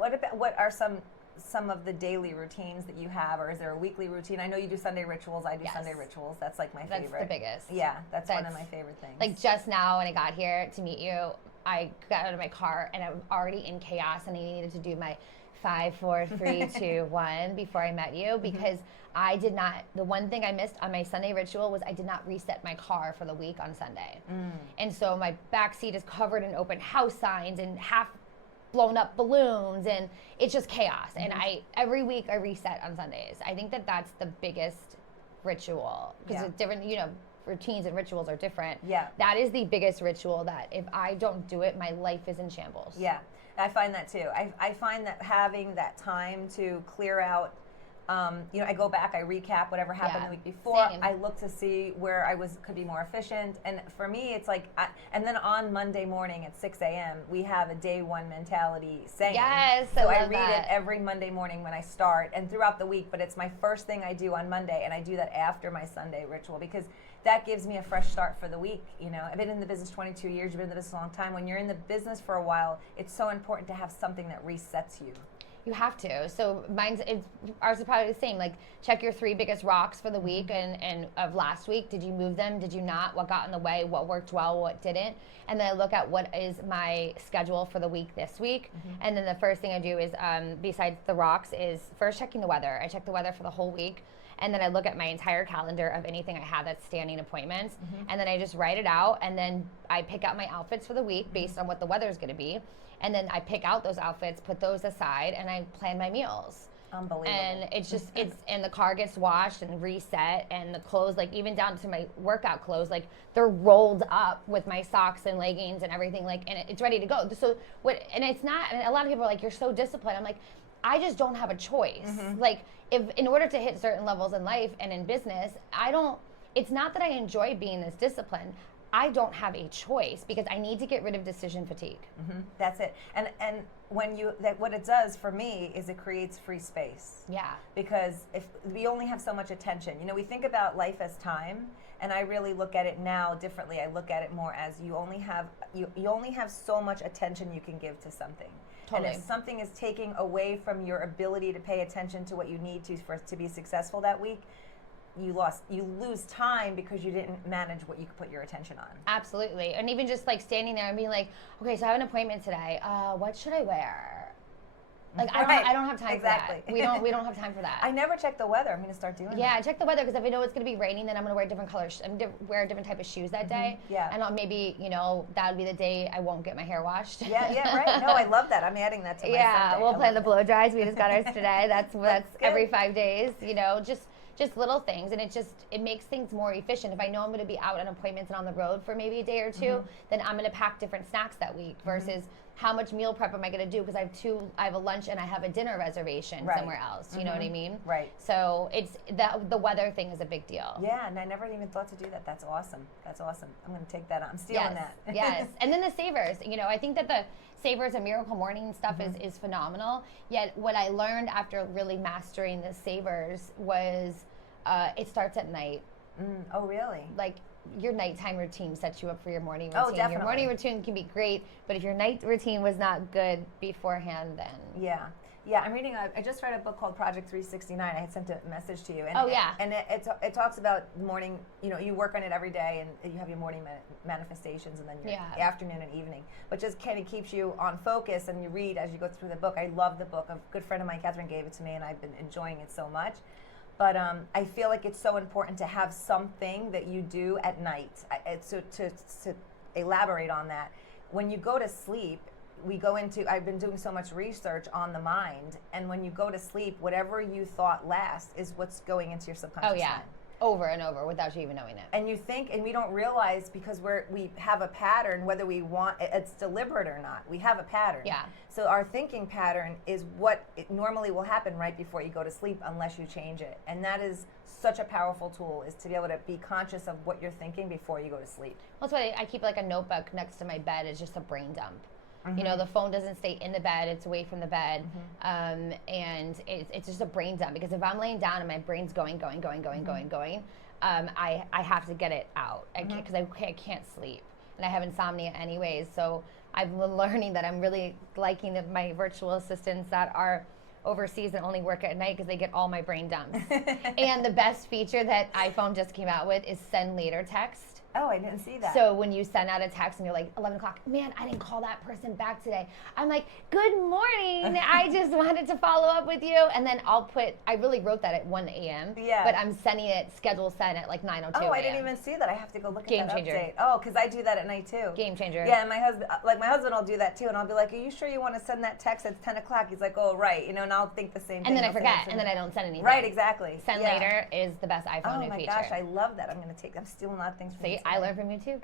What are some of the daily routines that you have, or is there a weekly routine? I know you do Sunday rituals. I do Sunday rituals. That's like my favorite. That's the biggest. Yeah, that's one of my favorite things. Like just now when I got here to meet you, I got out of my car and I was already in chaos and I needed to do my 5, 4, 3, 2, 1 before I met you because I did not, the one thing I missed on my Sunday ritual was I did not reset my car for the week on Sunday. And so my back seat is covered in open house signs and half blown up balloons and it's just chaos. And every week I reset on Sundays. I think that that's the biggest ritual because it's different, you know, routines and rituals are different. Yeah. That is the biggest ritual that if I don't do it, my life is in shambles. Yeah, I find that too. I find that having that time to clear out, I go back, I recap whatever happened the week before. Same. I look to see where I could be more efficient. And for me, it's like, and then on Monday morning at 6 a.m., we have a day one mentality saying. Yes, so I I love read that. it every Monday morning when I start and throughout the week, but it's my first thing I do on Monday, and I do that after my Sunday ritual because that gives me a fresh start for the week. You know, I've been in the business 22 years, you've been in the business a long time. When you're in the business for a while, it's so important to have something that resets you. You have to. So ours is probably the same. Like check your 3 biggest rocks for the week and of last week. Did you move them? Did you not? What got in the way? What worked well? What didn't? And then I look at what is my schedule for the week this week. And then the first thing I do is, besides the rocks, is first checking the weather. I check the weather for the whole week. And then I look at my entire calendar of anything I have that's standing appointments. And then I just write it out. And then I pick out my outfits for the week based on what the weather is going to be. And then I pick out those outfits, put those aside, and I plan my meals. Unbelievable. And it's just, and the car gets washed and reset, and the clothes, like even down to my workout clothes, like they're rolled up with my socks and leggings and everything, like, and it's ready to go. So and it's not, and a lot of people are like, you're so disciplined. I'm like, I just don't have a choice. Like, if in order to hit certain levels in life and in business, it's not that I enjoy being this disciplined. I don't have a choice because I need to get rid of decision fatigue. That's it. And when what it does for me is it creates free space. Yeah. Because if we only have so much attention, we think about life as time, and I really look at it now differently. I look at it more as you only have so much attention you can give to something. Totally. And if something is taking away from your ability to pay attention to what you need to be successful that week, you lose time because you didn't manage what you could put your attention on. Absolutely. And even just like standing there and being like, okay, so I have an appointment today. What should I wear? Like I don't have time for that. We don't have time for that. I never check the weather. I'm going to start doing that. Yeah, I check the weather because if I know it's going to be raining, then I'm going to wear different colors. I'm going to wear a different type of shoes that day. Yeah. And maybe, that would be the day I won't get my hair washed. Yeah, right. No, I love that. I'm adding that to my Sunday. We'll plan the blow dries. We just got ours today. That's every 5 days, just little things, and it makes things more efficient. If I know I'm going to be out on appointments and on the road for maybe a day or two, then I'm going to pack different snacks that week versus how much meal prep am I going to do because I have a lunch and I have a dinner reservation somewhere else. You know what I mean? Right. So it's the weather thing is a big deal. Yeah, and I never even thought to do that. That's awesome. I'm going to take that on. I'm stealing that. Yes. And then the savers. I think that the savers and Miracle Morning stuff is phenomenal. Yet what I learned after really mastering the savers was it starts at night. Oh, really? Like your nighttime routine sets you up for your morning routine. Oh, definitely. Your morning routine can be great, but if your night routine was not good beforehand, then Yeah, I'm reading. I just read a book called Project 369. I had sent a message to you. And, And it talks about morning. You work on it every day, and you have your morning manifestations, and then your afternoon and evening. But just kind of keeps you on focus, and you read as you go through the book. I love the book. A good friend of mine, Catherine, gave it to me, and I've been enjoying it so much. But I feel like it's so important to have something that you do at night. So to elaborate on that, when you go to sleep, I've been doing so much research on the mind, and when you go to sleep, whatever you thought last is what's going into your subconscious mind. Over and over without you even knowing it. And you think, and we don't realize because we have a pattern, whether we want it's deliberate or not. We have a pattern. Yeah. So our thinking pattern is what normally will happen right before you go to sleep, unless you change it. And that is such a powerful tool, is to be able to be conscious of what you're thinking before you go to sleep. Well, that's why I keep like a notebook next to my bed. It's just a brain dump. The phone doesn't stay in the bed; it's away from the bed, and it's just a brain dump. Because if I'm laying down and my brain's going, I have to get it out because I can't sleep, and I have insomnia anyways. So I'm learning that I'm really liking my virtual assistants that are overseas and only work at night because they get all my brain dumps. And the best feature that iPhone just came out with is send later text. Oh, I didn't see that. So when you send out a text and you're like, 11 o'clock, man, I didn't call that person back today. I'm like, good morning. I just wanted to follow up with you. And then I really wrote that at 1 a.m. Yeah. But I'm sending it scheduled send at like 9:02 Oh, I didn't even see that. I have to go look Game at that changer. update. Oh, because I do that at night too. Game changer. Yeah, and my husband will do that too. And I'll be like, are you sure you want to send that text? It's 10 o'clock. He's like, oh, right. And I'll think the same thing. And then I forget. And then I don't send anything. Right, exactly. Send later is the best iPhone new feature. Oh my gosh, I love that. I'm stealing a lot of things from you. See, I learned from you too.